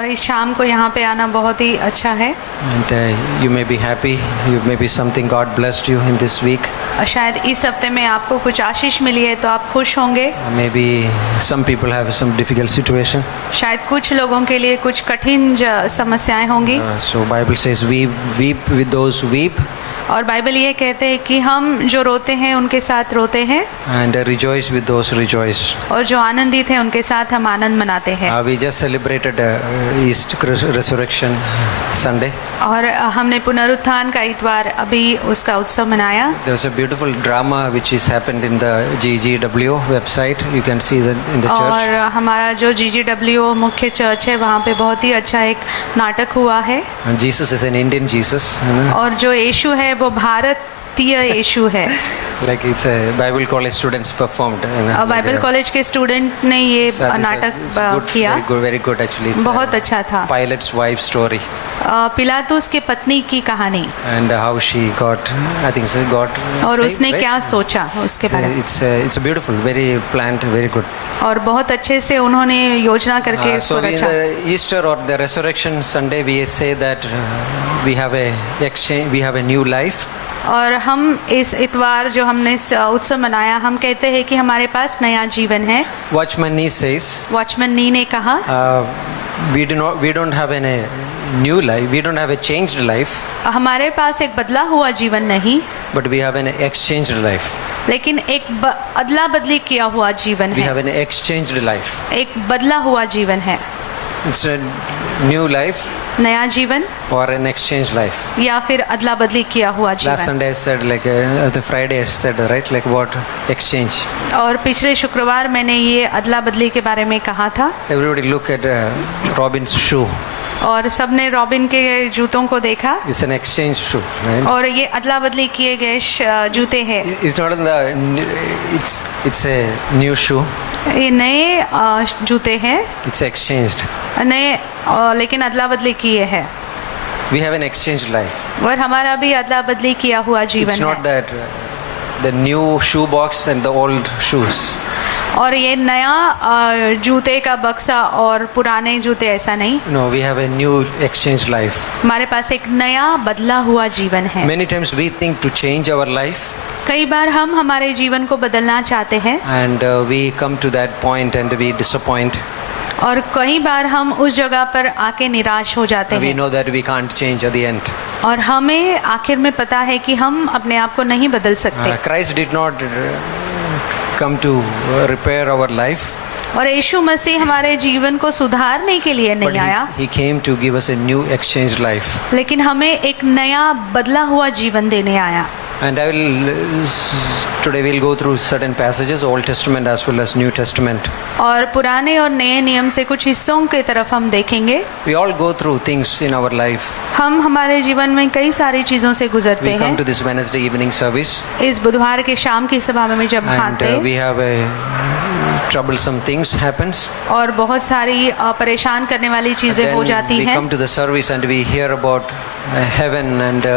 और इस शाम को यहाँ पे आना बहुत ही अच्छा है। And you may be happy, you may be something God blessed you in this week. और शायद इस हफ्ते में आपको कुछ आशीष मिली है तो आप खुश होंगे। Maybe some people have some difficult situation. शायद कुछ लोगों के लिए कुछ कठिन समस्याएं होंगी। So Bible says weep with those weep. और बाइबल ये कहते हैं कि हम जो रोते हैं उनके साथ रोते हैं। And rejoice with those rejoice. और जो आनंदित हैं उनके साथ हम आनंद मनाते हैं। We just celebrated East Resurrection Sunday. और हमने पुनरुत्थान का इतवार अभी उसका उत्सव मनाया। There was a beautiful drama which is happened in the GGW website. You can see that in the church. और हमारा जो GGW मुख्य चर्च है वहाँ पे बहुत ही अच्छा एक नाटक हुआ है। And Jesus is an Indian Jesus. और जो यीशु है वो भारतीय यीशु है। Like it's a Bible college students performed. और बाइबल कॉलेज के स्टूडेंट ने ये नाटक किया। Very good actually. बहुत अच्छा था। Pilate's wife story. पिलातुस के पत्नी की कहानी। And how she got, I think she got. और उसने saved, क्या right? सोचा उसके बारे में। It's a beautiful, very planned, very good. और बहुत अच्छे से उन्होंने योजना करके इसको So in रचा। the Easter or the Resurrection Sunday, we say that we have a exchange, we have a new life. और हम इस इतवार जो हमने उत्सव मनाया हम कहते हैं कि हमारे पास नया जीवन है। Watchman Nee says. वॉचमैन नी ने कहा We don't have a new life. We don't have a changed life. हमारे पास एक बदला हुआ जीवन नहीं, But we have an exchanged life. लेकिन एक अदला बदली किया हुआ जीवन We है। have an exchanged life. एक बदला हुआ जीवन है। It's a new life नया जीवन or an exchanged life. या फिर अदला बदली किया हुआ Last जीवन। Sunday I said like the Friday I said right like what exchange. और पिछले शुक्रवार मैंने ये अदला बदली के बारे में कहा था। Everybody look at Robin's shoe. और सबने रॉबिन के जूतों को देखा। It's an exchange shoe. Right? और ये अदला बदली किए गए जूते हैं। It's not in the. It's a new shoe. ये नए जूते हैं। It's exchanged. नए लेकिन अदला बदली किए हैं। We have an exchanged life. और हमारा भी अदला बदली किया हुआ जीवन It's not है। that the new shoe box and the old shoes. और ये नया जूते का बक्सा और पुराने जूते ऐसा नहीं। No, we have a new exchanged life. हमारे पास एक नया बदला हुआ जीवन है। Many times we think to change our life. कई बार हम हमारे जीवन को बदलना चाहते हैं। And we come to that point and we disappoint. और कई बार हम उस जगह पर आके निराश हो जाते We हैं। know that we can't change at the end. और हमें आखिर में पता है कि हम अपने आप को नहीं बदल सकते। Christ did not come to repair our life. और यीशु मसीह हमारे जीवन को सुधारने के लिए But नहीं आया, he came to give us a new exchanged life. लेकिन हमें एक नया बदला हुआ जीवन देने आया। And I will today we'll go through certain passages, Old Testament as well as New Testament. और पुराने और नए नियम से कुछ हिस्सों की तरफ हम देखेंगे। We all go through things in our life. हम हमारे जीवन में कई सारी चीज़ों से गुजरते We come हैं। to this Wednesday evening service इस बुधवार के शाम की सभा में जब and आते we have a troublesome things happens. और बहुत सारी परेशान करने वाली चीज़ें हो Then जाती we हैं। come to the service and we hear about heaven and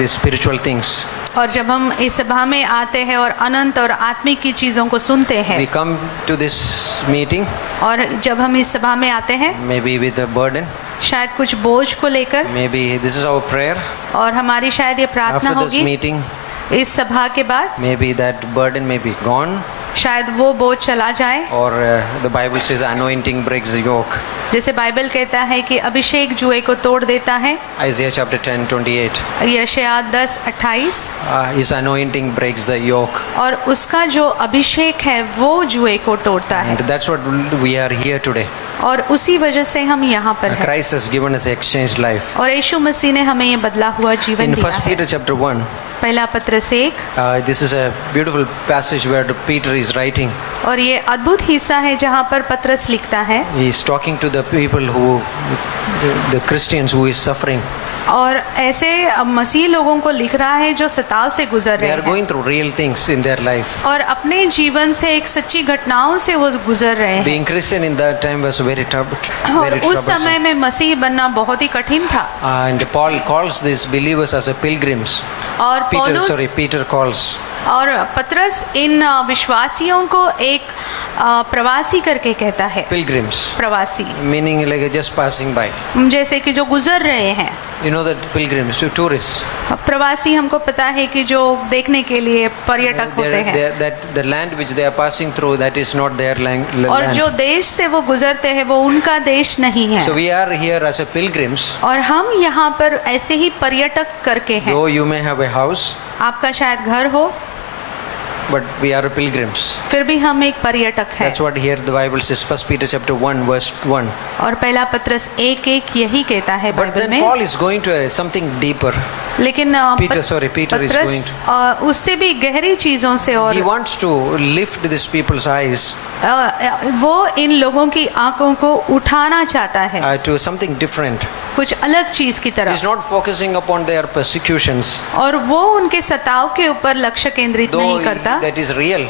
the spiritual things. और जब हम इस सभा में आते हैं और अनंत और आत्मिक की चीज़ों को सुनते हैं, We come to this meeting और जब हम इस सभा में आते हैं maybe with a burden. शायद कुछ बोझ को लेकर, Maybe this is our prayer. और हमारी शायद ये प्रार्थना After this होगी meeting, इस सभा के बाद maybe that burden may be gone. शायद वो बोझ चला जाए। Or the Bible says anointing breaks the yoke. जैसे बाइबल कहता है कि अभिषेक जुए को तोड़ देता है। Isaiah chapter 10:28. यशायाह 10:28। His anointing breaks the yoke. और उसका जो अभिषेक है वो जुए को तोड़ता है। And that's what we are here today. और उसी वजह से हम यहाँ पर हैं। Christ has given us exchanged life. और यीशु मसीह ने हमें ये बदला हुआ जीवन In दिया 1 है। Peter chapter 1, पहला पत्रस 1। this is a beautiful passage where Peter is writing. और ये अद्भुत हिस्सा है जहाँ पर पत्रस लिखता है। He is talking to the people the Christians who is suffering. और ऐसे मसीह लोगों को लिख रहा है जो सताव से गुजर They रहे are हैं going through real things in their life. और अपने जीवन से एक सच्ची घटनाओं से वो गुजर रहे हैं। Being Christian in that time was very और very उस समय troublesome. में मसीह बनना बहुत ही कठिन था। And Paul calls these believers as a pilgrims. और Peter calls. और पत्रस इन विश्वासियों को एक प्रवासी करके कहता है, pilgrims, प्रवासी, meaning like just passing by. जैसे कि जो गुजर रहे हैं. You know that pilgrims, tourists. प्रवासी हमको पता है कि जो देखने के लिए पर्यटक होते हैं. That the land which they are passing through, that is not their land. और जो देश से वो गुजरते हैं वो उनका देश नहीं है. So we are here as a pilgrims. और हम यहाँ पर ऐसे ही पर्यटक करके हैं. Though you may have a house, आपका शायद घर हो, but we are pilgrims. फिर भी हम एक पर्यटक हैं. That's what here the Bible says, 1 Peter chapter 1 verse 1. और पहला पत्रस 1:1 यही कहता है But बाइबल then में. Paul is going to something deeper. लेकिन Peter is going पत्रस उससे भी गहरी चीजों से, और He wants to lift these people's eyes वो इन लोगों की आंखों को उठाना चाहता है to something different. कुछ अलग चीज की He's तरफ. not focusing upon their persecutions, और वो उनके सताव के ऊपर लक्ष्य केंद्रित though नहीं करता. that is real.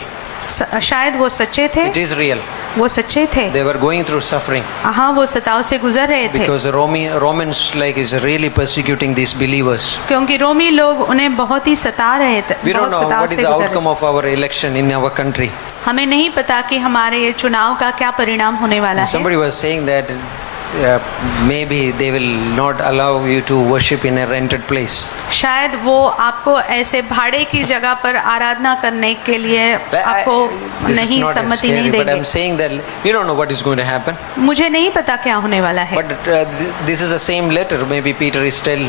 शायद वो सच्चे थे, It is real. वो सच्चे थे. They were going through suffering हाँ, वो सताव से गुजर रहे थे, because the Romans like is really persecuting these believers. क्योंकि रोमी लोग उन्हें बहुत ही सता रहे थे, We don't बहुत know सताव what is से the गुजर outcome रहे. of our election in our country. हमें नहीं पता कि हमारे ये चुनाव का क्या परिणाम होने वाला है. Somebody was saying that maybe they will not allow you to worship in a rented place. शायद वो आपको ऐसे भाड़े की जगह पर आराधना करने के लिए आपको This is नहीं not as सम्मति नहीं scary, but देंगे. I'm saying that we don't know what is going to happen. मुझे नहीं पता क्या होने वाला है. But this is the same letter. Maybe Peter is tell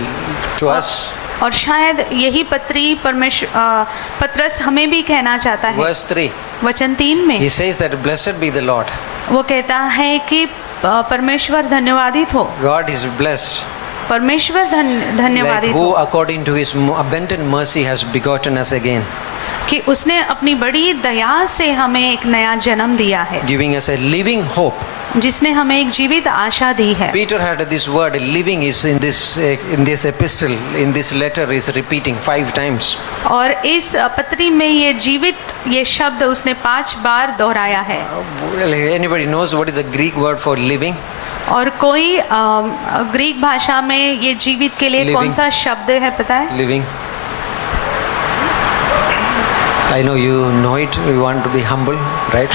to us. और शायद यही पत्रस हमें भी कहना चाहता है. Verse 3. वचन 3 में He says that blessed be the Lord. वो कहता है कि परमेश्वर धन्यवादित हो. God is blessed. परमेश्वर Like धन्यवादित who हो according to his abundant mercy has begotten us again, कि उसने अपनी बड़ी दया से हमें एक नया जन्म दिया है, giving us a living hope. जिसने हमें एक जीवित आशा दी है. Peter had this word living is in this epistle, in this letter is repeating 5 times. और इस पत्री में ये जीवित ये शब्द उसने 5 बार दोहराया है. Well, anybody knows what is the Greek word for living? और कोई ग्रीक भाषा में ये जीवित के लिए Living. कौन सा शब्द है पता है? Living. I know you know it. We want to be humble, right?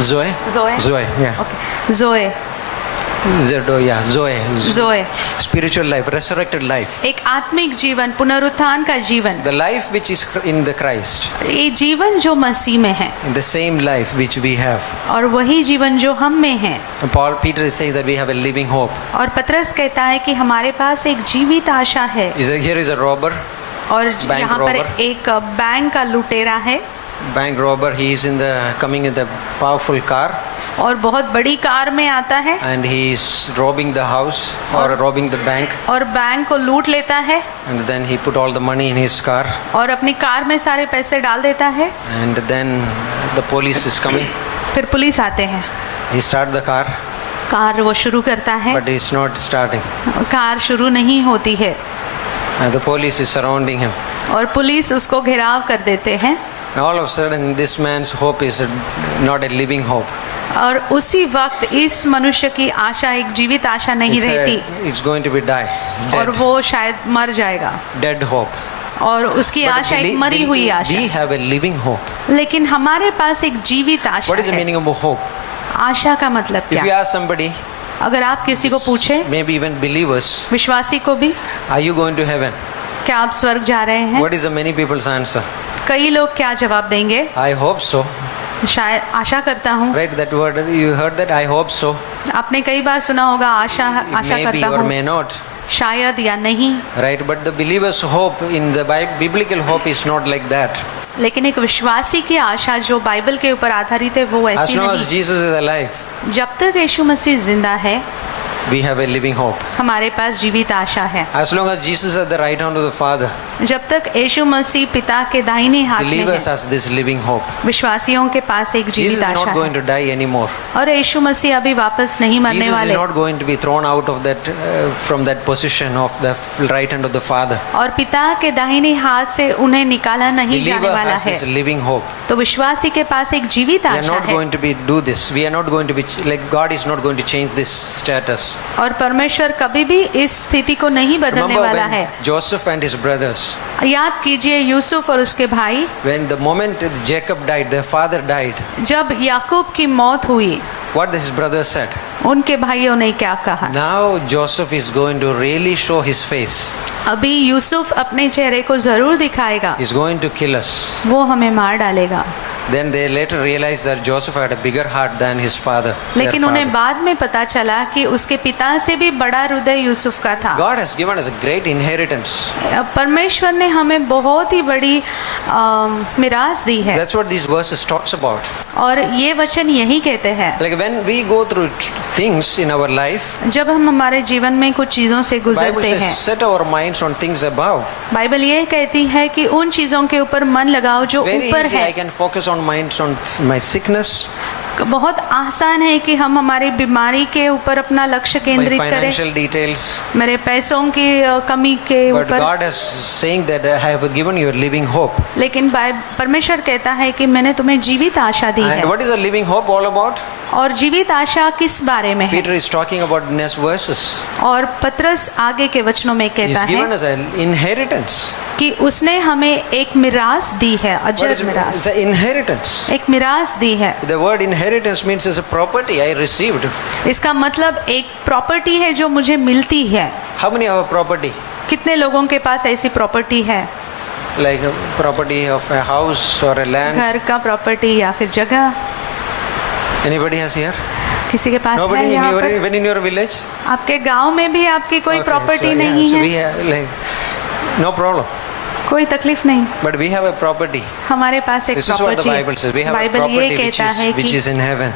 Zoe. Zoe. Zoe. Yeah. Okay. Joe. Zoe. Yeah. Zoe. Joe. Spiritual life, resurrected life. एक आत्मिक जीवन, पुनरुत्थान का जीवन. The life which is in the Christ. ये जीवन जो मसीह में है In the same life which we have. और वही जीवन जो हम में है. And Peter is saying that we have a living hope. और पत्रस कहता है कि हमारे पास एक जीवित आशा है. Here is a robber. और Bank यहाँ पर robber. एक बैंक का लुटेरा है. Bank robber. He is coming in the powerful car. और बहुत बड़ी कार में आता है. And he is robbing the house or robbing the bank. और बैंक को लूट लेता है. And then he put all the money in his car. और अपनी कार में सारे पैसे डाल देता है. And then the police is coming. फिर पुलिस आते हैं. He start the car, car वो शुरू करता है, but he's not starting. Car शुरू नहीं होती है. And the police is surrounding him. और पुलिस उसको घेराव कर देते हैं. And all of a sudden, this man's hope is not a living hope. और उसी वक्त इस मनुष्य की आशा एक जीवित आशा नहीं रहती. It's going to be die. और Dead. वो शायद मर जाएगा. Dead hope. और उसकी But आशा एक मरी हुई we Asha. have a living hope. लेकिन हमारे पास एक जीवित आशा What is the है. meaning of hope? आशा का मतलब If you क्या? ask somebody, अगर आप किसी को पूछे, maybe even believers, विश्वासी को भी, are you going to heaven? क्या आप स्वर्ग जा रहे हैं? What is the many people's answer? कई लोग क्या जवाब देंगे? I hope so. शायद आशा करता हूँ. Right? That word you heard that? I hope so. आपने कई बार सुना होगा आशा Maybe करता or हूँ, may not. शायद या नहीं. Right? But the believer's hope in the biblical hope is not like that. लेकिन एक विश्वासी की आशा जो बाइबल के ऊपर आधारित है वो As ऐसी long as नहीं. Jesus is alive, जब तक यीशु मसीह जिंदा है we have a living hope. हमारे पास जीवित आशा है. As long as Jesus is at the right hand of the Father, जब तक यीशु मसीह पिता के दाहिने हाथ में believers है, has this living hope. विश्वासियों के पास एक Jesus जीवित is आशा not going है. to die anymore. और यीशु मसीह अभी वापस नहीं मरने Jesus is वाले. not going to be thrown out of that from that position of the right hand of the Father. और पिता के दाहिने हाथ से उन्हें निकाला नहीं जाने Believer वाला has है. this living hope. तो विश्वासी के पास एक जीवित We are आशा not है. going to do this. We are not going to be like God is not going to change this status. और परमेश्वर कभी भी इस स्थिति को नहीं बदलने Remember वाला when है। Joseph and his brothers, याद कीजिए यूसुफ और उसके भाई, when the moment Jacob died, their father died, जब याकूब की मौत हुई, what his brother said? उनके भाइयों ने क्या कहा? Now Joseph is going to really show his face. अभी यूसुफ अपने चेहरे को जरूर दिखाएगा, He's going to kill us. वो हमें मार डालेगा। Then they later realized that Joseph had a bigger heart than his father. their लेकिन उन्हें father. बाद में पता चला कि उसके पिता से भी बड़ा हृदय यूसुफ का था। God has given us a great inheritance. परमेश्वर ने हमें बहुत ही बड़ी मिरास दी है, That's what these verses talks about. और ये वचन यही कहते हैं, Like when we go through things in our life, जब हम हमारे जीवन में कुछ चीजों से Bible गुजरते says हैं, set our minds on things above. Bible ये कहती है कि उन चीजों के ऊपर मन लगाओ जो Very ऊपर easy. I है। can focus on minds on my sickness, बहुत आसान है कि हम हमारी बीमारी के ऊपर अपना लक्ष्य my केंद्रित करें, financial details. मेरे पैसों की कमी के But ऊपर। God is saying that I have given you a living hope. लेकिन परमेश्वर कहता है कि मैंने तुम्हें जीवित आशा दी है। And what is a living hope all about? और जीवित आशा किस बारे में है? Peter is talking about next verses. और पतरस आगे के वचनों में He's कहता given है us an inheritance. कि उसने हमें एक मिरास दी है, What अजर is मिरास, the inheritance? एक मिरास दी है। The word inheritance means it's a property I received. इसका मतलब एक प्रॉपर्टी है जो मुझे मिलती है। How many have a property? कितने लोगों के पास ऐसी प्रॉपर्टी है? Like a property of a house or a land? घर का प्रॉपर्टी या फिर जगह? Anybody has here? किसी के पास है Nobody यहाँ पर? even in your village? आपके गांव में भी आपकी कोई Okay, प्रॉपर्टी so, yeah, नहीं so है? we have, like, no problem. कोई तकलीफ नहीं। But we have a property. हमारे पास एक This is what the Bible property says. We है। have a बाइबल ये property कहता है which कि is in heaven.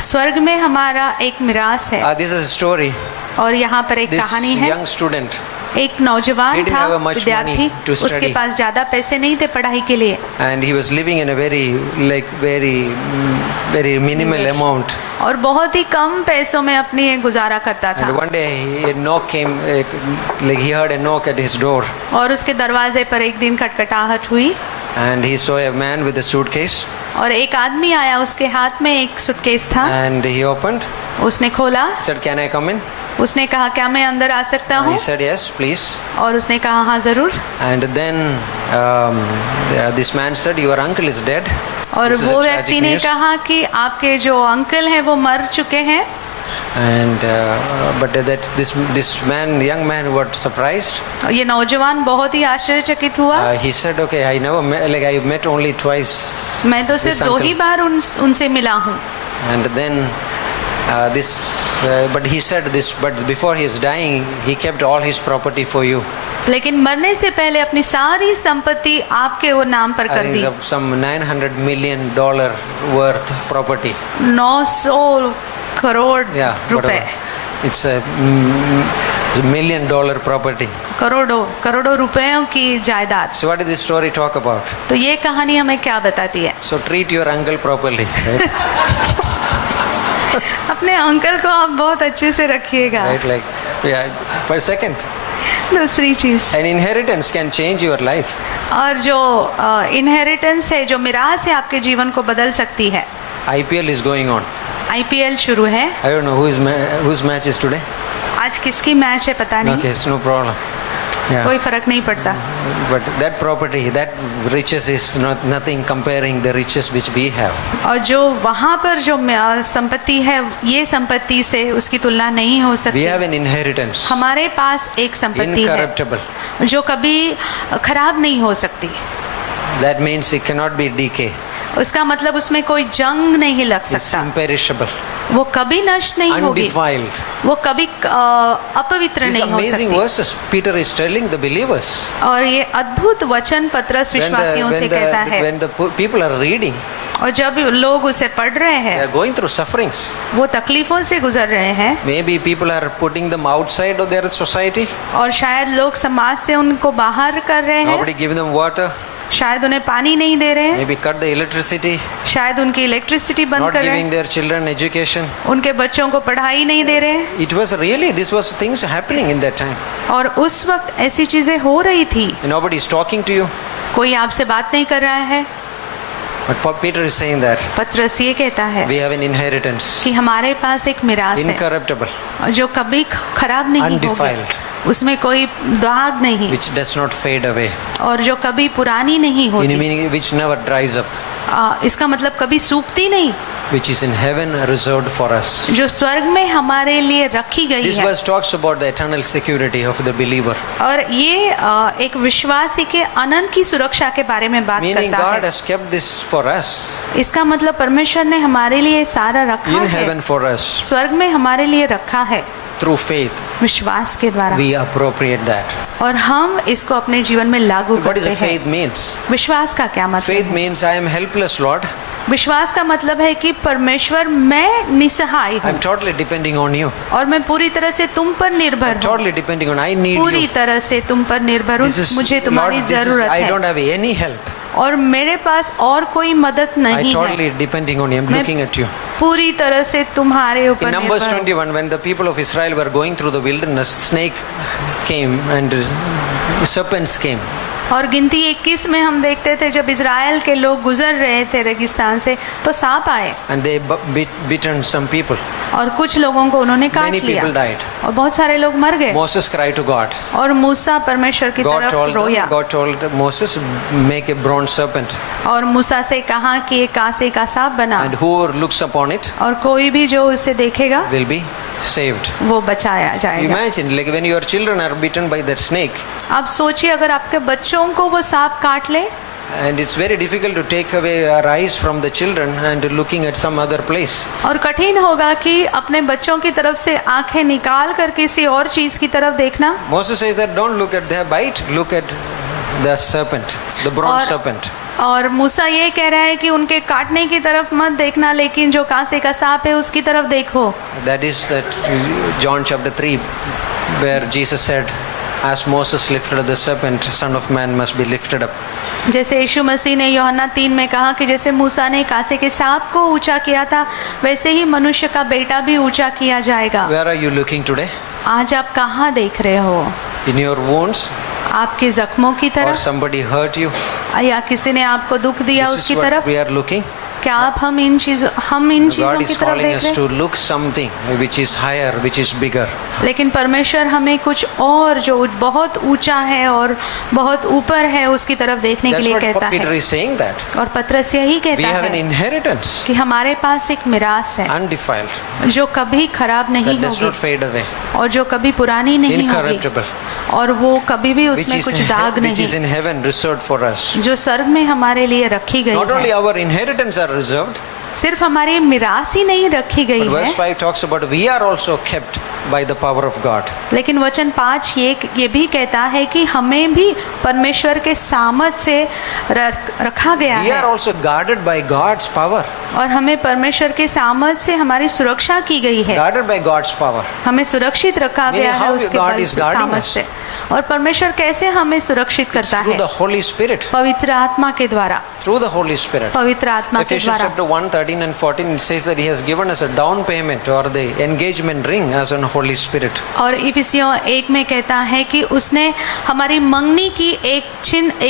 स्वर्ग में हमारा एक मिरास है। This is a story. और यहाँ पर एक This कहानी है। young student, एक नौजवान He didn't था, have much विद्यार्थी, money to उसके study. पास ज्यादा पैसे नहीं थे पढ़ाई के लिए, and he was living in a very minimal amount. और बहुत ही कम पैसों में अपनी ये गुजारा करता And था। one day a knock came, like he heard a knock at his door, और उसके दरवाजे पर एक दिन खटखटाहट हुई, and he saw a man with a suitcase, और एक आदमी आया, उसके हाथ में एक सूटकेस था। and he opened, उसने खोला, said, "Can I come in?" उसने कहा क्या मैं अंदर आ सकता And हूँ? he said, "Yes, please." और उसने कहा हाँ जरूर। And then this man said, "Your uncle is dead." और This is a वो tragic व्यक्ति ने news. कहा कि आपके जो अंकल हैं वो मर चुके हैं। And but that this young man was surprised. और ये नौजवान बहुत ही आश्चर्यचकित हुआ। He said, "Okay, I never met, like I met only twice." मैं तो सिर्फ this दो uncle. ही बार उनसे मिला हूँ। And then but he said this, but before he is dying, he kept all his property for you. लेकिन मरने से पहले अपनी सारी संपत्ति आपके वो नाम पर कर दी। Some $900 million worth property. 900 crore Yeah, रुपए, whatever. It's a $1 million property. करोड़ों रुपयों की जायदाद। So what does this story talk about? तो ये कहानी हमें क्या बताती है? So treat your uncle properly. Right? अपने अंकल को आप बहुत अच्छे से रखिएगा। Right? Like, yeah. But second, दूसरी चीज, an inheritance can change your life. और जो इनहेरिटेंस है, जो मिरास है, आपके जीवन को बदल सकती है। IPL is going on. IPL शुरू है। I don't know whose match is today. आज किसकी मैच है पता नहीं, Okay, it's no problem. Yeah. कोई फर्क नहीं पड़ता। But that property, that riches is nothing comparing the riches which we have. और जो वहाँ पर जो संपत्ति है, ये संपत्ति से उसकी तुलना नहीं हो We सकती। have an inheritance, हमारे पास एक संपत्ति है incorruptible. जो कभी खराब नहीं हो सकती। That means it cannot be decay. उसका मतलब उसमें कोई जंग नहीं लग It's सकता, imperishable, वो कभी नष्ट नहीं होगी, undefiled. वो कभी अपवित्र These नहीं हो amazing सकती। verses Peter is telling the believers. और ये अद्भुत वचन पतरस विश्वासियों से कहता है, when the people are reading, और जब लोग उसे पढ़ रहे they हैं, are going through sufferings. वो तकलीफों से गुजर रहे हैं, Maybe people are putting them outside of their society. और शायद लोग समाज से उनको बाहर कर रहे हैं, Nobody giving them water. शायद उन्हें पानी नहीं दे रहे हैं, Maybe cut the electricity. शायद उनकी इलेक्ट्रिसिटी बंद Not कर रहे giving हैं, their children education. उनके बच्चों को पढ़ाई नहीं दे रहे हैं। It was really, this was things happening in that time. और उस वक्त ऐसी चीजें हो रही थी। And nobody is talking to you. कोई आपसे बात नहीं कर रहा है, But Peter is saying that पतरस ये कहता है we have an inheritance, कि हमारे पास एक मिरास है incorruptible, जो कभी खराब नहीं होगी, undefiled, उसमें कोई दाग नहीं which does not fade away, और जो कभी पुरानी नहीं in होती, meaning which never dries up, इसका मतलब कभी सूखती नहीं, which is in heaven reserved for us. जो स्वर्ग में हमारे लिए रखी गई This है। verse talks about the eternal security of the believer, और ये एक विश्वासी के अनंत की सुरक्षा के बारे में बात meaning करता God है। has kept this for us, इसका मतलब परमेश्वर ने हमारे लिए सारा रखा in है, heaven for us, स्वर्ग में हमारे लिए रखा है through faith. विश्वास के द्वारा, We appropriate that. और हम इसको अपने जीवन में लागू What is करते the हैं। faith means? विश्वास का क्या मतलब Faith है? means I am helpless, Lord. विश्वास का मतलब है कि परमेश्वर मैं निसहाय हूँ I'm totally depending on you. और मैं पूरी तरह से तुम पर निर्भर हूँ, Totally depending on. I need पूरी you. तरह से तुम पर निर्भर हूँ, This is, मुझे Lord, तुम्हारी this is, जरूरत I है don't have any help. और मेरे पास और कोई मदद I नहीं है, totally depending on you. I'm मैं looking at you. पूरी तरह से तुम्हारे ऊपर In Numbers निर्भर हूँ। 21, when the people of Israel were going through the wilderness, snake came and serpents came. और गिनती 21 में हम देखते थे जब इज़राइल के लोग गुजर रहे थे रेगिस्तान से तो सांप आए And they bitten some people. और कुछ लोगों को उन्होंने काट Many लिया people died. और बहुत सारे लोग मर गए Moses cried to God. और मूसा परमेश्वर की तरफ रोया God told Moses, make a bronze serpent. और मूसा से कहा कि एक कांसे का सांप बना And whoever looks upon it और कोई भी जो उसे देखेगा will be saved. वो बचाया जाएगा। Imagine, like when your children are bitten by that snake, आप सोचिए अगर आपके बच्चों को वो सांप काट ले and it's very difficult to take away our eyes from the children and looking at some other place. और कठिन होगा कि अपने बच्चों की तरफ से आंखें निकाल कर किसी और चीज की तरफ देखना। Moses says that don't look at their bite, look at the serpent, the bronze serpent. और मूसा ये कह रहा है कि उनके काटने की तरफ मत देखना लेकिन जो कांसे का सांप है उसकी तरफ देखो। That is that John chapter 3 where Jesus said, as Moses lifted the serpent, Son of Man must be lifted up. जैसे यीशु मसीह ने यूहन्ना 3 में कहा कि जैसे मूसा ने कांसे के सांप को ऊंचा किया था वैसे ही मनुष्य का बेटा भी ऊंचा किया जाएगा। Where are you looking today? आज आप कहाँ देख रहे हो? In your wounds? आपके जख्मों की Or तरफ somebody hurt you? या किसी ने आपको दुख दिया This उसकी is what तरफ? we are looking. क्या आप हम इन चीजों God की is तरफ calling देख us रहे to हैं? look something which is higher, which is bigger. लेकिन परमेश्वर हमें कुछ और जो बहुत ऊंचा है और बहुत ऊपर है उसकी तरफ देखने के That's लिए what कहता Peter है। is saying that. और पतरस यही We कहता have an है inheritance, कि हमारे पास एक मिरास है undefiled, जो कभी खराब नहीं that does not होगी fade away, और जो कभी पुरानी नहीं होगी incorruptible, और वो कभी भी which उसमें is, कुछ दाग which is नहीं, in heaven reserved for us. जो स्वर्ग में हमारे लिए रखी गई Not only है। our inheritance are reserved, सिर्फ हमारी मिरास ही नहीं रखी गई but verse है 5 talks about we are also kept by the power of God. लेकिन वचन 5 ये भी कहता है कि हमें भी परमेश्वर के सामर्थ से रखा गया We are है also guarded by God's power. और हमें परमेश्वर के सामर्थ से हमारी सुरक्षा की गई है। Guarded by God's power. हमें सुरक्षित रखा Meaning गया है how उसके God बल is से, guarding सामर्थ us. से। और परमेश्वर कैसे हमें सुरक्षित करता Through है? the Holy Spirit. पवित्र आत्मा के द्वारा, Through the Holy Spirit. पवित्र आत्मा के Ephesians द्वारा। chapter 1, 13 and 14 it says that he has given us a down payment or the engagement ring as an Holy Spirit. और इफिसियों 1 में कहता है कि उसने हमारी मंगनी की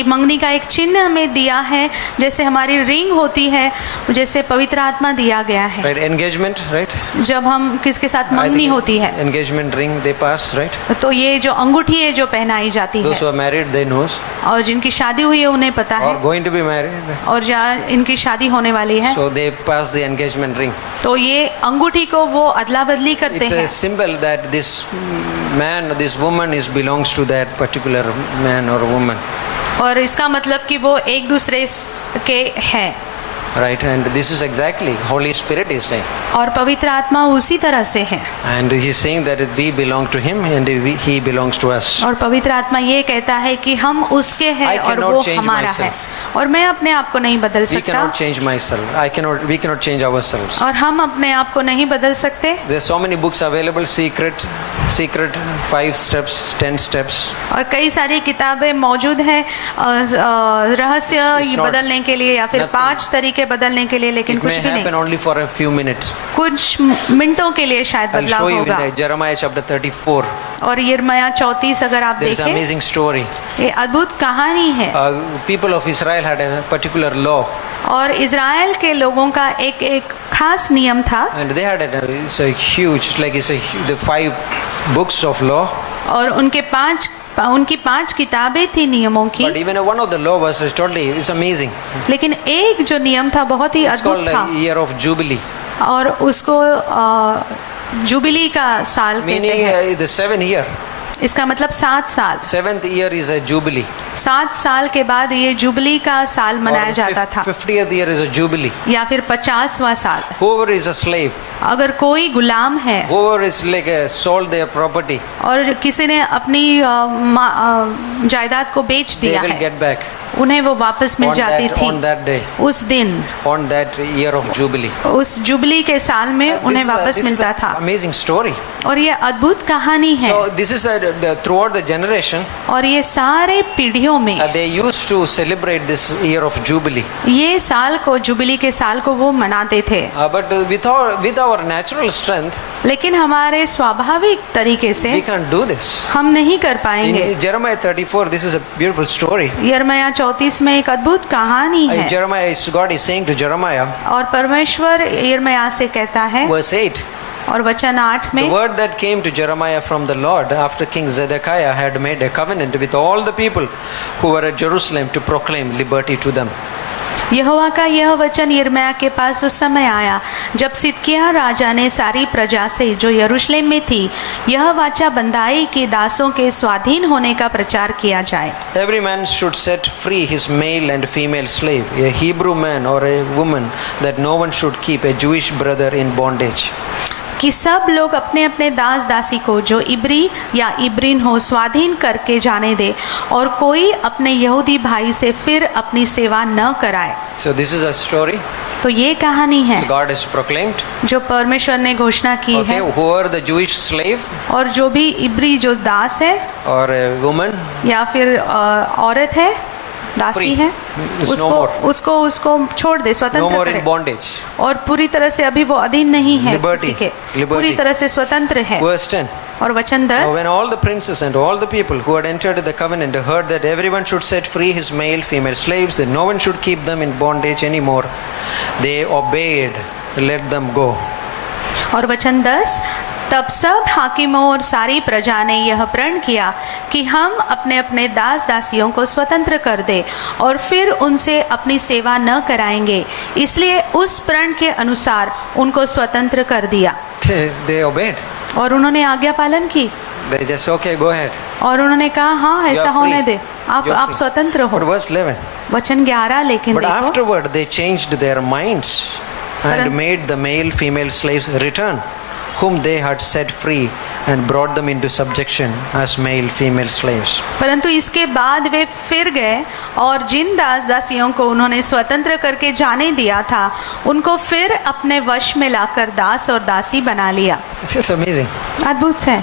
मंगनी का एक चिन्ह हमें दिया है, जैसे हमारी रिंग होती है जैसे पवित्र आत्मा दिया गया है। Right? Engagement, right? जब हम किसके साथ मंगनी होती है Engagement ring they pass, right? तो ये जो अंगूठी है जो पहनाई जाती Those है who are married they knows. और जिनकी शादी हुई है उन्हें पता Or है, going to be married. और जहाँ इनकी शादी होने वाली है So they pass the engagement ring. तो ये अंगूठी को वो अदला बदली करते It's a हैं। symbol that this man, this woman is belongs to that particular man or woman. और इसका मतलब कि वो एक दूसरे के हैं। Right? And this is exactly Holy Spirit is saying. और पवित्र आत्मा उसी तरह से है। And he's saying that we belong to him and he belongs to us. और पवित्र आत्मा ये कहता है कि हम उसके हैं I और cannot वो change हमारा है। myself. और मैं अपने आप को नहीं बदल We सकता cannot change myself. We cannot change ourselves. और हम अपने आप को नहीं बदल सकते। There's so many books available, secret 5 steps, 10 steps. और कई सारी किताबें मौजूद हैं रहस्य It's not- बदलने के लिए या फिर nothing. 5 तरीके बदलने के लिए, लेकिन It कुछ may भी happen नहीं। only for a few minutes. कुछ मिनटों के लिए शायद I'll बदलाव show you होगा। in Jeremiah chapter 34. और यिर्मयाह 34 अगर आप There is an देखें, amazing story. ये अद्भुत कहानी है। People of Israel had a particular law. और इज़राइल के लोगों का एक एक खास नियम था And they had it's a huge, like the 5 books of law. और उनकी 5 किताबें थी नियमों की। But even one of the law was totally, it's amazing. लेकिन एक जो नियम था बहुत ही It's अद्भुत called था like year of jubilee. और उसको जुबिली का साल कहते Meaning हैं। the 7th year. इसका मतलब 7 साल। 7th year is a jubilee. 7 साल के बाद ये जुबली का साल मनाया Or जाता था 50th year is a jubilee. या फिर 50वां साल। Whoever is a slave, अगर कोई गुलाम है whoever is like sold their property, और किसी ने अपनी जायदाद को बेच they दिया will है get back उन्हें वो वापस मिल जाती थी on that day, उस दिन, on that year of jubilee. उस जुबली के साल में उन्हें वापस This is मिलता an था। amazing story. और ये अद्भुत कहानी है So this is throughout the generation और ये सारे पीढ़ियों में they used to celebrate this year of jubilee. ये साल को जुबिली के साल को वो मनाते थे। But with our natural strength, लेकिन हमारे स्वाभाविक तरीके से we can't do this. हम नहीं कर पाएंगे। In Jeremiah 34, this is a beautiful story. यिर्मयाह 34 में एक अद्भुत कहानी है God is saying to Jeremiah, और परमेश्वर यिर्मयाह से कहता है verse 8, और वचन 8 the में, word that came to Jeremiah from the Lord after King Zedekiah had made a covenant with all the people who were at Jerusalem to proclaim liberty to them. यहोवा का यह वचन यिर्मयाह के पास उस समय आया जब सिदकिय्याह राजा ने सारी प्रजा से जो यरूशलेम में थी यह वाचा बंधाई कि दासों के स्वाधीन होने का प्रचार किया जाए। Every man should set free his male and female slave, a Hebrew man or a woman, that no one should keep a Jewish brother in bondage. कि सब लोग अपने अपने दास दासी को जो इब्री या इब्रीन हो स्वाधीन करके जाने दे और कोई अपने यहूदी भाई से फिर अपनी सेवा न कराए। So this is a story. तो ये कहानी है So God has proclaimed, जो परमेश्वर ने घोषणा की okay, है। who are the Jewish slave और जो भी इब्री जो दास है or a woman, या फिर औरत है दासी Free. है It's no more. उसको छोड़ दे, no स्वतंत्र more in करे। bondage. और पूरी तरह से अभी वो अधीन नहीं है Liberty. किसी के, Liberty. पूरी तरह से स्वतंत्र है। Verse 10. और वचन 10, When all the princes and all the people who had entered the covenant heard that everyone should set free his male, female slaves, that no one should keep them in bondage anymore, they obeyed, let them go. और वचन 10, तब सब हाकिमों और सारी प्रजा ने यह प्रण किया कि हम अपने अपने दास दासियों को स्वतंत्र कर दे और फिर उनसे अपनी सेवा न कराएंगे, इसलिए उस प्रण के अनुसार उनको स्वतंत्र कर दिया। They obeyed. और उन्होंने आज्ञा पालन की They just, okay, go ahead. और उन्होंने कहा हाँ You ऐसा are होने free. दे, आप You are free. स्वतंत्र हो। But verse 11. वचन 11, लेकिन But देखो afterward they changed their minds and made the male female slaves return, whom they had set free, and brought them into subjection as male female slaves. परंतु इसके बाद वे फिर गए और जिन दास दासियों को उन्होंने स्वतंत्र करके जाने दिया था उनको फिर अपने वश में लाकर दास और दासी बना लिया। It's just amazing. अद्भुत है।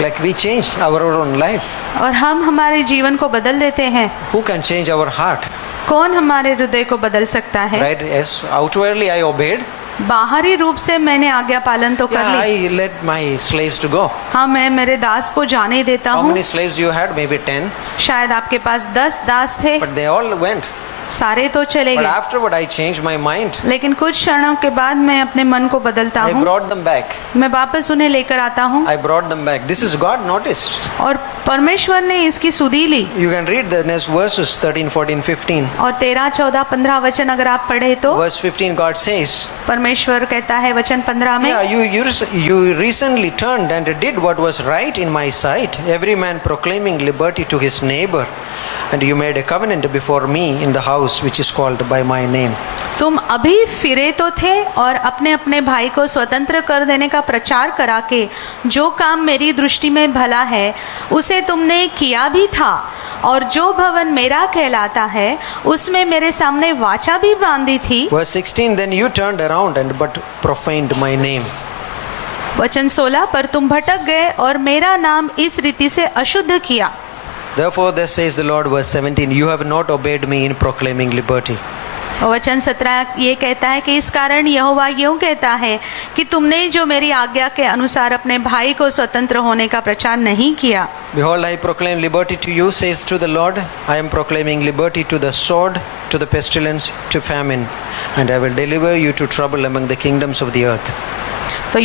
Like we changed our own life. और हम हमारे जीवन को बदल देते हैं। Who can change our heart? कौन हमारे हृदय को बदल सकता है? Right? Yes, outwardly I obeyed. बाहरी रूप से मैंने आज्ञा पालन तो कर Yeah, Lee. I let my slaves to go. हाँ, मैं मेरे दास को जाने देता How हूँ। many slaves you had? Maybe 10. शायद आपके पास 10 दास थे, But they all went. सारे तो चले But गए, afterward I changed my mind. लेकिन कुछ क्षणों के बाद मैं अपने मन को बदलता I हूँ, brought them back. मैं वापस उन्हें लेकर आता हूँ। I brought them back. This is God noticed. और परमेश्वर ने इसकी सुधि ली। You can read the next verses 13, 14, 15. और 13, 14, 15 वचन अगर आप पढ़े तो Verse 15 God says, परमेश्वर कहता है वचन 15 में, yeah, you recently turned and did what was right in my sight, every man proclaiming liberty to his neighbor, and you made a covenant before me in the house which is called by my name. तुम अभी फिरे तो थे और अपने अपने भाई को स्वतंत्र कर देने का प्रचार करा के जो काम मेरी दृष्टि में भला है उसे तुमने किया भी था, और जो भवन मेरा कहलाता है उसमें मेरे सामने वाचा भी बांधी थी। Verse 16 Then you turned around and but profaned my name. वचन 16, पर तुम भटक गए और मेरा नाम इस रीति से अशुद्ध किया। Therefore thus says the Lord, verse 17, you have not obeyed me in proclaiming liberty. वचन 17 ये कहता है कि इस कारण यहोवा यूं कहता है कि तुमने जो मेरी आज्ञा के अनुसार अपने भाई को स्वतंत्र होने का प्रचार नहीं किया। Behold, I proclaim liberty to you, says to the Lord. I am proclaiming liberty to the sword, to the pestilence, to famine, and I will deliver you to trouble among the kingdoms of the earth. तो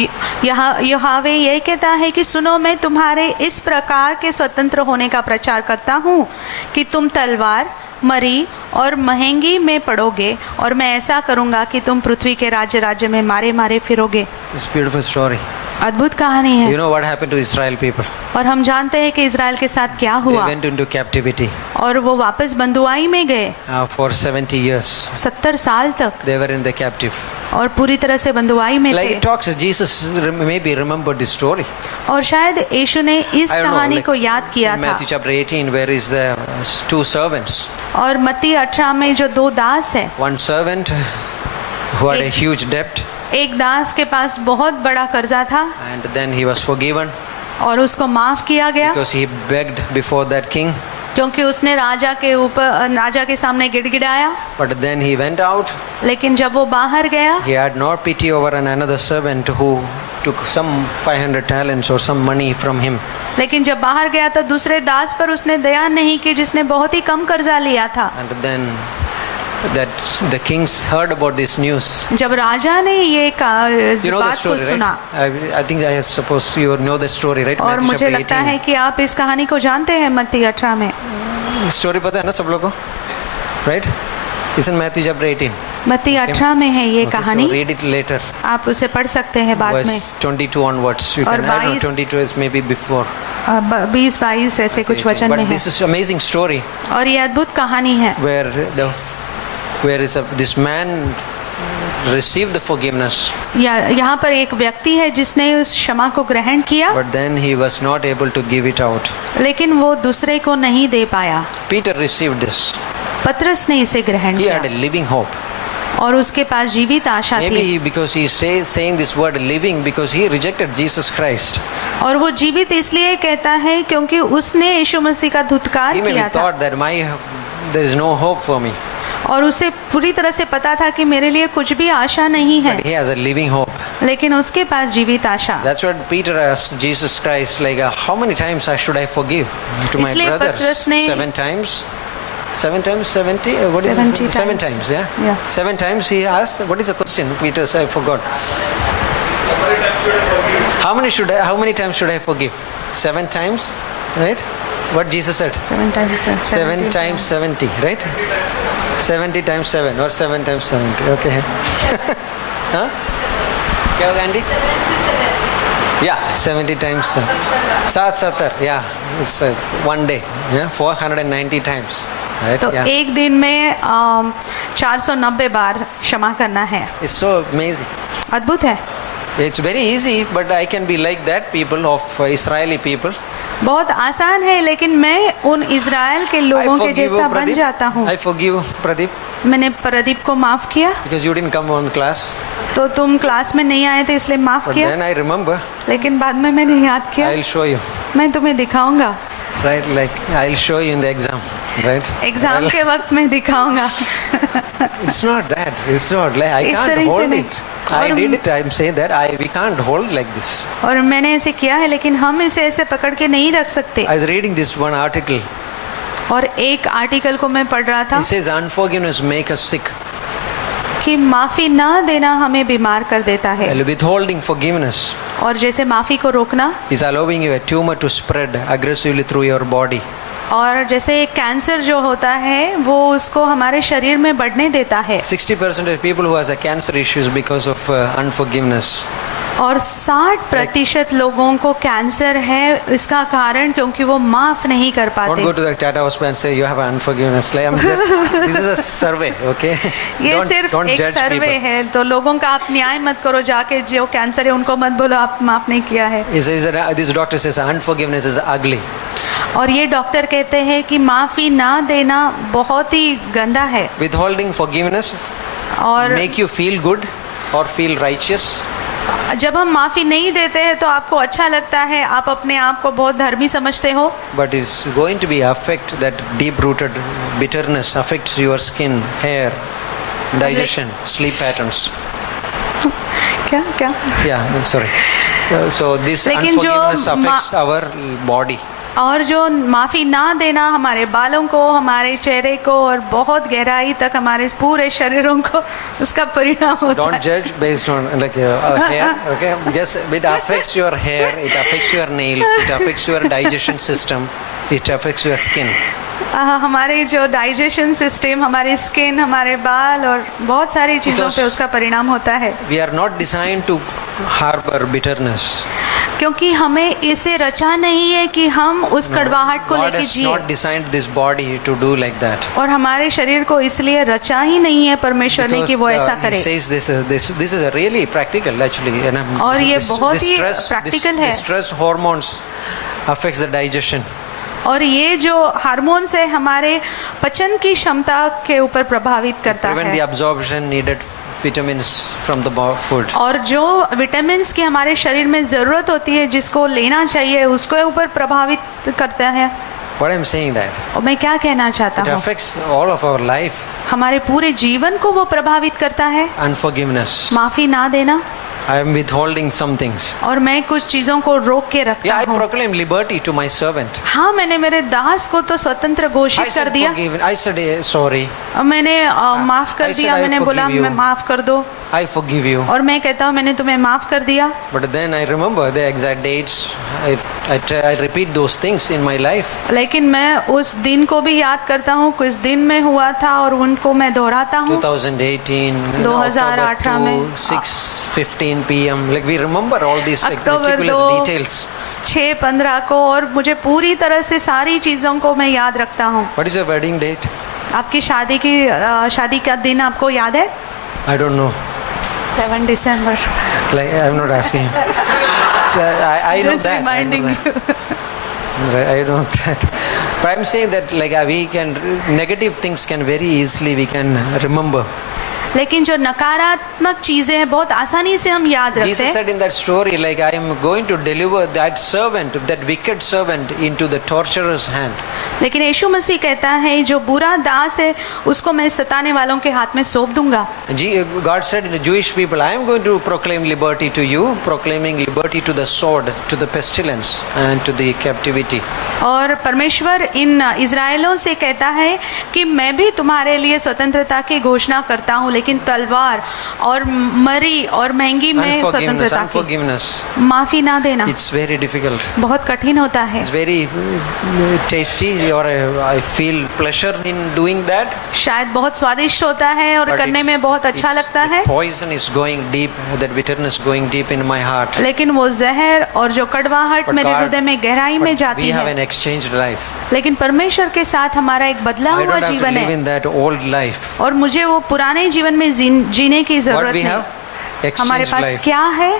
यहोवा ये कहता है कि सुनो, मैं तुम्हारे इस प्रकार के स्वतंत्र होने का प्रचार करता हूँ कि तुम तलवार, मरी और महंगी में पड़ोगे, और मैं ऐसा करूँगा कि तुम पृथ्वी के राज्य राज्य में मारे मारे फिरोगे। It's a beautiful story. अद्भुत कहानी है। You know what happened to Israel people? और हम जानते हैं कि इज़राइल के साथ क्या They हुआ। went into captivity और वो वापस बंदुआई में गए। for 70 years. 70 साल तक They were in the captive. और पूरी तरह से बंदुआई में Like थे। it talks, Jesus maybe remembered this story. और शायद यीशु ने इस I don't know, कहानी like को याद किया in था। Matthew chapter 18, where is the two servants? और मत्ती 18 में जो दो दास है, One servant who had a एक- huge debt, एक दास के पास बहुत बड़ा कर्जा था and then he was forgiven और उसको माफ किया गया because he begged before that king. क्योंकि उसने राजा के सामने गिड़गिड़ाया। But then he went out. लेकिन जब वो बाहर गया, He had no pity over another servant who took some 500 talents or some money from him. लेकिन जब बाहर गया तो दूसरे दास पर उसने दया नहीं की जिसने बहुत ही कम कर्जा लिया था। And then that the kings heard about this news. जब राजा ने ये You know the बात को story, सुना, right? I think I suppose you know the story, right? और Matthew मुझे chapter लगता 18. है कि आप इस कहानी को जानते हैं मत्ती 18 में। Story पता है ना सब लोगों को? Right? It's in Matthew chapter 18. मत्ती 18 में है ये Okay, कहानी। so read it later. आप उसे पढ़ सकते हैं बाद में। Verse 22 onwards. You और can, I don't know, 22 22 is maybe before. 20-22 ऐसे कुछ वचन में But है। this is amazing story और ये अद्भुत कहानी है this man received the forgiveness, यहाँ पर एक व्यक्ति है जिसने उस क्षमा को ग्रहण किया, but then he was not able to give it out. लेकिन वो दूसरे को नहीं दे पाया। Peter received this. पतरस ने इसे ग्रहण He किया had a living hope. और उसके पास जीवित आशा Maybe थी। because he saying this word living because he rejected Jesus Christ. और वो जीवित इसलिए कहता है क्योंकि उसने यीशु मसीह का धुतकार He maybe किया था thought that there is no hope for me. और उसे पूरी तरह से पता था कि मेरे लिए कुछ भी आशा नहीं है, But he has a living hope. लेकिन उसके पास जीवित आशा। That's what Peter asked Jesus Christ, like, how many times should I forgive to my इसलिए brothers? पतरस ने- 7 times? 7 times? 70? What is 70 it? 7 times. times, yeah? Yeah. 7 times he asked. What is the question? Peter said, I forgot. How many times should I forgive? 7 times, right? What Jesus said? 7 times 7 times 70, right? 70 times 7 or 7 times 70. Okay. Huh? क्या होगा Andy? Yeah, 70 times 7. Yeah, it's one day. Yeah, 490 times. Right? तो Yeah. एक दिन में 490 बार क्षमा करना है। It's so amazing. अद्भुत है। It's very easy, but I can be like that people of Israeli people. बहुत आसान है, लेकिन मैं उन इज़राइल के I लोगों के forgive you, जैसा बन जाता हूँ। I forgive Pradeep मैंने प्रदीप को माफ किया, because you didn't come on class. तो तुम क्लास में नहीं आए थे इसलिए माफ But किया, then I remember. लेकिन बाद में मैंने याद किया, I'll show you. मैं तुम्हें दिखाऊंगा, Right, like I'll show you in the exam. Right? Exam के वक्त मैं दिखाऊंगा। It's not that. It's not like I इस can't तरह से hold नहीं। it. I और- did it. I'm saying that we can't hold like this. और मैंने ऐसे किया है, लेकिन हम इसे ऐसे पकड़ के नहीं रख सकते। I was reading this one article. और एक आर्टिकल को मैं पढ़ रहा था It says unforgiveness make us sick. कि माफी ना देना हमें बीमार कर देता है, And withholding forgiveness और जैसे माफी को रोकना, is allowing a tumor to spread aggressively through your body. और जैसे कैंसर जो होता है वो उसको हमारे शरीर में बढ़ने देता है। 60% of people who has a cancer issues because of unforgiveness. और 60% लोगों को कैंसर है, इसका कारण क्योंकि वो माफ नहीं कर Don't पाते। go to the Tata hospital and say you have unforgiveness. Like, this is a survey, okay? ये सिर्फ don't एक judge सर्वे people. है, तो लोगों का आप न्याय मत करो, जाके जो कैंसर है उनको मत बोलो आप माफ नहीं किया है। He says that this doctor says unforgiveness is ugly. और ये डॉक्टर कहते हैं कि माफी ना देना बहुत ही गंदा है, Withholding forgiveness और make you feel good or feel righteous. जब हम माफी नहीं देते हैं तो आपको अच्छा लगता है, आप अपने आप को बहुत धर्मी समझते हो, But it's going to be affect that deep-rooted bitterness affects your skin, hair, digestion, sleep patterns. क्या Yeah, I'm sorry. So this लेकिन जो unforgiveness affects our body. और जो माफ़ी ना देना हमारे बालों को, हमारे चेहरे को और बहुत गहराई तक हमारे पूरे शरीरों को, उसका परिणाम होता Don't है. judge based on like hair, okay? Just it affects your hair, it affects your nails, it affects your digestion system, it affects your skin. हमारे जो डाइजेशन सिस्टम, हमारी स्किन, हमारे बाल और बहुत सारी चीज़ों पे उसका परिणाम होता है. We are not designed to harbor bitterness. क्योंकि हमें इसे रचा नहीं है कि हम उस कड़वाहट को God लेके has जिए. not designed this body to do like that. और हमारे शरीर को इसलिए रचा ही नहीं है परमेश्वर ने कि वो ऐसा He करे. says this is a really practical actually. और ये बहुत ही practical है. This stress hormones affects the digestion. और ये जो हार्मोन्स है हमारे पचन की क्षमता के ऊपर प्रभावित करता Prevent the है. absorption needed vitamins from the food. और जो विटामिन्स की हमारे शरीर में ज़रूरत होती है, जिसको लेना चाहिए, उसके ऊपर प्रभावित करता है. What I'm saying that और मैं क्या कहना चाहता it हूँ, affects all of our life. हमारे पूरे जीवन को वो प्रभावित करता है. Unforgiveness. माफ़ी ना देना. I am withholding some things. और मैं कुछ चीज़ों को रोक के रखता Yeah, I हूँ. proclaim liberty to my servant. हाँ, मैंने मेरे दास को तो स्वतंत्र I घोषित कर said दिया. forgive. I said sorry. और मैंने माफ़ कर I said, दिया. I मैंने बोला forgive you. मैं माफ़ कर दो. I forgive you. और मैं कहता हूँ मैंने तुम्हें माफ़ कर दिया. But then I remember the exact dates. I repeat those things in my life. लेकिन मैं उस दिन को भी याद करता हूँ, किस दिन में हुआ था और उनको मैं दोहराता हूँ. 2018, 2018 में 6:15 p.m. Like we remember all these like October meticulous details. 6/15 को, और मुझे पूरी तरह से सारी चीज़ों को मैं याद रखता हूँ. What is your wedding date? आपकी शादी का दिन आपको याद है? I don't know. 7 December. Like I'm not asking. I know Just that. reminding I know that. Right, I know that. But I'm saying that like we can negative things can very easily we can remember. लेकिन जो नकारात्मक चीज़ें हैं बहुत आसानी से हम याद रखते Jesus हैं. said in that story, like I am going to deliver that servant, that wicked servant, into the torturer's hand. लेकिन यीशु मसीह कहता है जो बुरा दास है उसको मैं सताने वालों के हाथ में सौंप दूंगा. God said to the Jewish people, I am going to proclaim liberty to you, proclaiming liberty to the sword, to the pestilence, and to the captivity. और परमेश्वर इन इज़राइलों से कहता है कि मैं भी तुम्हारे लिए स्वतंत्रता की घोषणा करता हूँ, लेकिन तलवार और मरी और महंगी में स्वतंत्रता की. Unforgiveness. माफ़ी ना देना It's very difficult. बहुत कठिन होता है. It's very tasty, or I feel pleasure in doing that. शायद बहुत स्वादिष्ट होता है और But करने में बहुत अच्छा लगता है. Poison is going deep, that bitterness going deep in my heart. लेकिन वो जहर और जो कड़वाहट मेरे हृदय में गहराई में जाती We have है. an exchanged life. लेकिन परमेश्वर के साथ हमारा एक बदला I हुआ don't have to जीवन live है in that old life. और मुझे वो पुराने जीवन में जीने की What जरूरत we नहीं. have? हमारे Exchanged पास life. क्या है?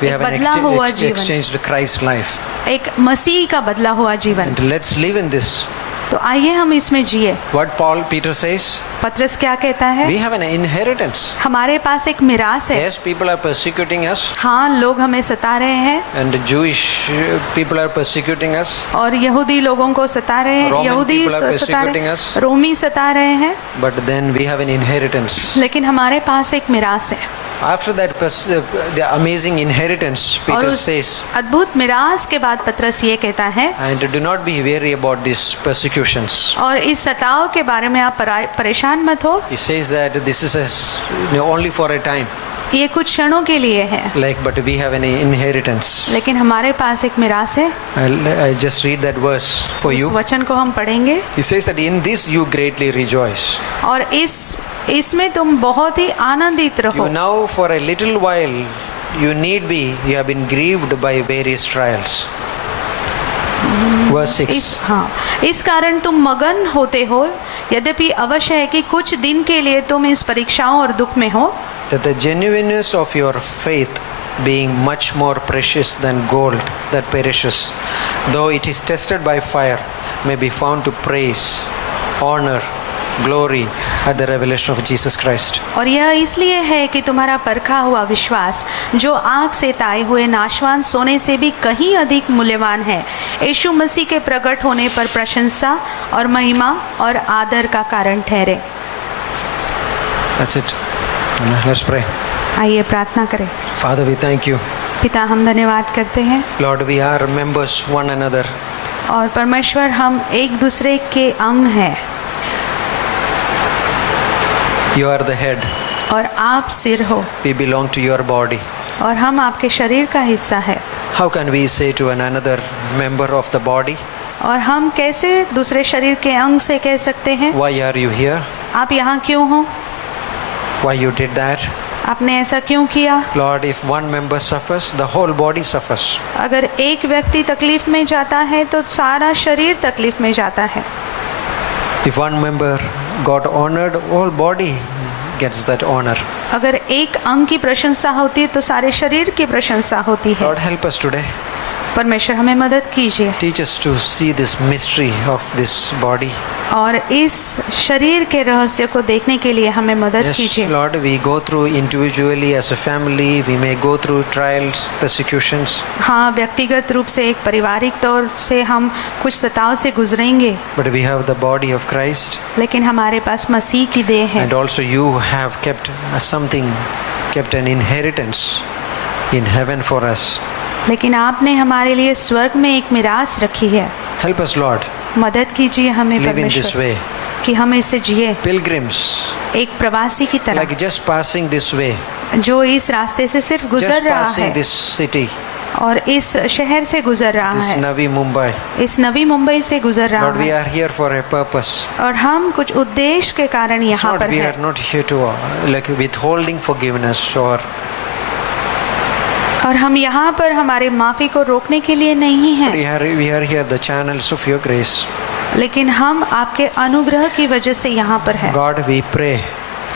We एक have an बदला हुआ जीवन, exchanged Christ life. एक मसीह का बदला हुआ जीवन. And let's live in this. तो आइए हम इसमें जिए. What Peter says, पत्रस क्या कहता है? we have an inheritance. हमारे पास एक मिरास है. Yes, people are persecuting us, हाँ, लोग हमें सता रहे हैं and the Jewish people are persecuting us. और यहूदी लोगों को सता रहे हैं. Roman यहूदी people are सता रहे persecuting हैं, us. रोमी सता रहे हैं. But then we have an inheritance. लेकिन हमारे पास एक मिरास है. After that, the amazing inheritance, और Peter उस says, अद्भुत मिरास के बाद पत्रस ये कहता है, and do not be weary about these persecutions. और इस सताव के बारे में आप परेशान मत हो. He says that this is only for a time. ये कुछ क्षणों के लिए है. Like, but we have an inheritance. लेकिन हमारे पास एक मिरास है. I just read that verse for इस you. वचन को हम पढ़ेंगे. He says that in this you greatly rejoice. और इसमें तुम बहुत ही आनंदित रहो. You now for a little while you have been grieved by various trials. Verse 6. इस कारण तुम मगन होते हो, यद्यपि अवश्य है कि कुछ दिन के लिए तुम इस परीक्षाओं और दुख में हो. That the genuineness of your faith, being much more precious than gold that perishes, though it is tested by fire, may be found to praise, honor, glory at the revelation of Jesus Christ. और यह इसलिए है कि तुम्हारा परखा हुआ विश्वास, जो आग से ताए हुए नाशवान सोने से भी कहीं अधिक मूल्यवान है, यीशु मसीह के प्रकट होने पर प्रशंसा और महिमा और आदर का कारण ठहरे. That's it. Let's pray. आइए प्रार्थना करें. Father, we thank you. पिता, हम धन्यवाद करते हैं. Lord, we are members one another. और परमेश्वर हम एक दूसरे के अंग हैं You are the head. और आप सिर हो We belong to your body. और हम आपके शरीर का हिस्सा है। How can we say to another member of the body, और हम कैसे दूसरे शरीर के अंग से कह सकते हैं, why are you here? आप यहाँ क्यों हो, Why you did that? आपने ऐसा क्यों किया? Lord, if one member suffers, the whole body suffers. अगर एक व्यक्ति तकलीफ में जाता है तो सारा शरीर तकलीफ में जाता है। If one member got honored, whole body gets that honor. अगर एक अंग की प्रशंसा होती है तो सारे शरीर की प्रशंसा होती है। Lord, help us today. परमेश्वर हमें मदद कीजिए Teach us to see this mystery of this body. और इस शरीर के रहस्य को देखने के लिए हमें मदद Yes, कीजिए। Lord, we go through individually as a family. We may go through trials, persecutions. हाँ, व्यक्तिगत रूप से एक पारिवारिक तौर से हम कुछ सताव से गुजरेंगे, But we have the body of Christ. लेकिन हमारे पास मसीह की देह है And also you have kept an inheritance in heaven for us. लेकिन आपने हमारे लिए स्वर्ग में एक मिरास रखी है। Help us, Lord. मदद कीजिए हमें Live in this परमेश्वर way. कि हम इससे जिए Pilgrims, एक प्रवासी की तरह, like just passing this way, जो इस रास्ते से सिर्फ गुजर just रहा passing है this city, और इस शहर से गुजर रहा this है, Navi Mumbai. इस नवी मुंबई से गुजर रहा Lord, we है are here for a purpose. और हम कुछ उद्देश्य के कारण It's यहाँ not, पर we हैं। are not here to like withholding forgiveness or और हम यहाँ पर हमारे माफ़ी को रोकने के लिए नहीं हैं, we are here the channels of your grace. लेकिन हम आपके अनुग्रह की वजह से यहाँ पर हैं। God, we pray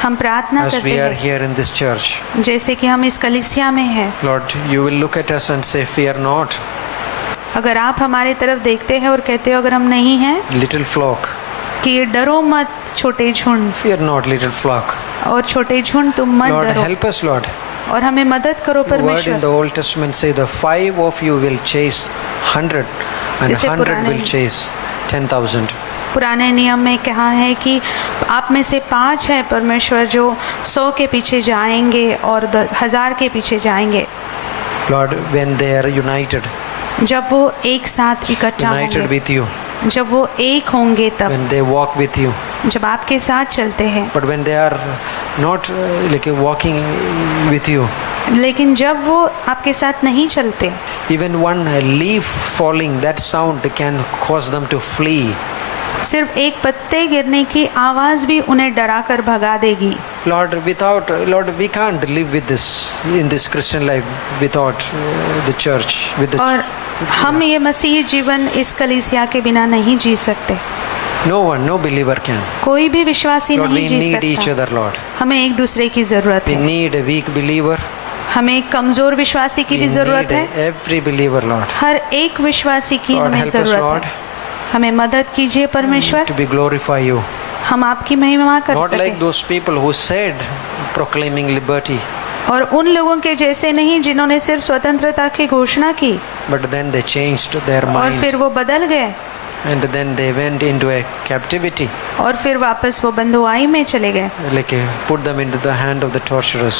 हम प्रार्थना as करते we are हैं here in this church. जैसे कि हम इस कलीसिया में हैं। Lord, you will look at us and say, fear not, अगर आप हमारे तरफ देखते हैं और कहते हो अगर हम नहीं हैं little flock. कि डरो मत छोटे झुंड, Fear not, little flock. और छोटे झुंड तुम मत Lord, डरो, help us, Lord. और हमें मदद करो The word in परमेश्वर। the Old Testament say the 5 of you will chase 100 and जैसे 100 पुराने- will chase 10,000. पुराने नियम में कहा है कि आप में से 5 है परमेश्वर जो 100 के पीछे जाएंगे और 1000 के पीछे जाएंगे। Lord, when they are united जब वो एक साथ इकट्ठा with होंगे, you, जब वो एक होंगे, तब when they walk with you, जब आपके साथ चलते हैं, but when they are not like walking with you, लेकिन जब वो आपके साथ नहीं चलते, even one leaf falling, that sound can cause them to flee. सिर्फ एक पत्ते गिरने की आवाज भी उन्हें डरा कर भगा देगी। Lord, we can't live with this in this Christian life without the church, with the और हम ये मसीही जीवन इस कलीसिया के बिना नहीं जी सकते। no believer can. कोई भी विश्वासी Lord, नहीं we जी need each सकता। other, Lord. हमें एक दूसरे की जरूरत We है। need a weak believer. हमें एक कमजोर विश्वासी की We भी जरूरत need है। every believer, Lord. हर एक विश्वासी की Lord, हमें help us, जरूरत Lord. है। हमें मदद कीजिए परमेश्वर, To be glorify you. हम आपकी महिमा कर Not like सकें। those people who said proclaiming liberty, और उन लोगों के जैसे नहीं जिन्होंने सिर्फ स्वतंत्रता की घोषणा की but then they changed their और mind फिर वो बदल गए and then they went into a captivity, और फिर वापस वो बंधुआई में चले गए। like put them into the hand of the torturers.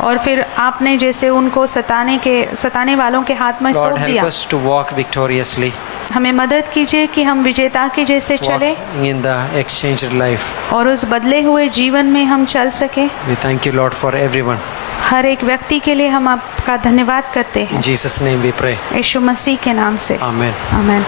और फिर आपने जैसे उनको सताने वालों के हाथ में Lord, सौंप help दिया। us to walk victoriously, हमें मदद कीजिए कि हम विजेता के जैसे चले walking in the exchanged life. और उस बदले हुए जीवन में हम चल सके। We thank you, Lord, for everyone. हर एक व्यक्ति के लिए हम आपका धन्यवाद करते हैं। In Jesus' name we pray. यीशु मसीह के नाम से Amen. आमीन।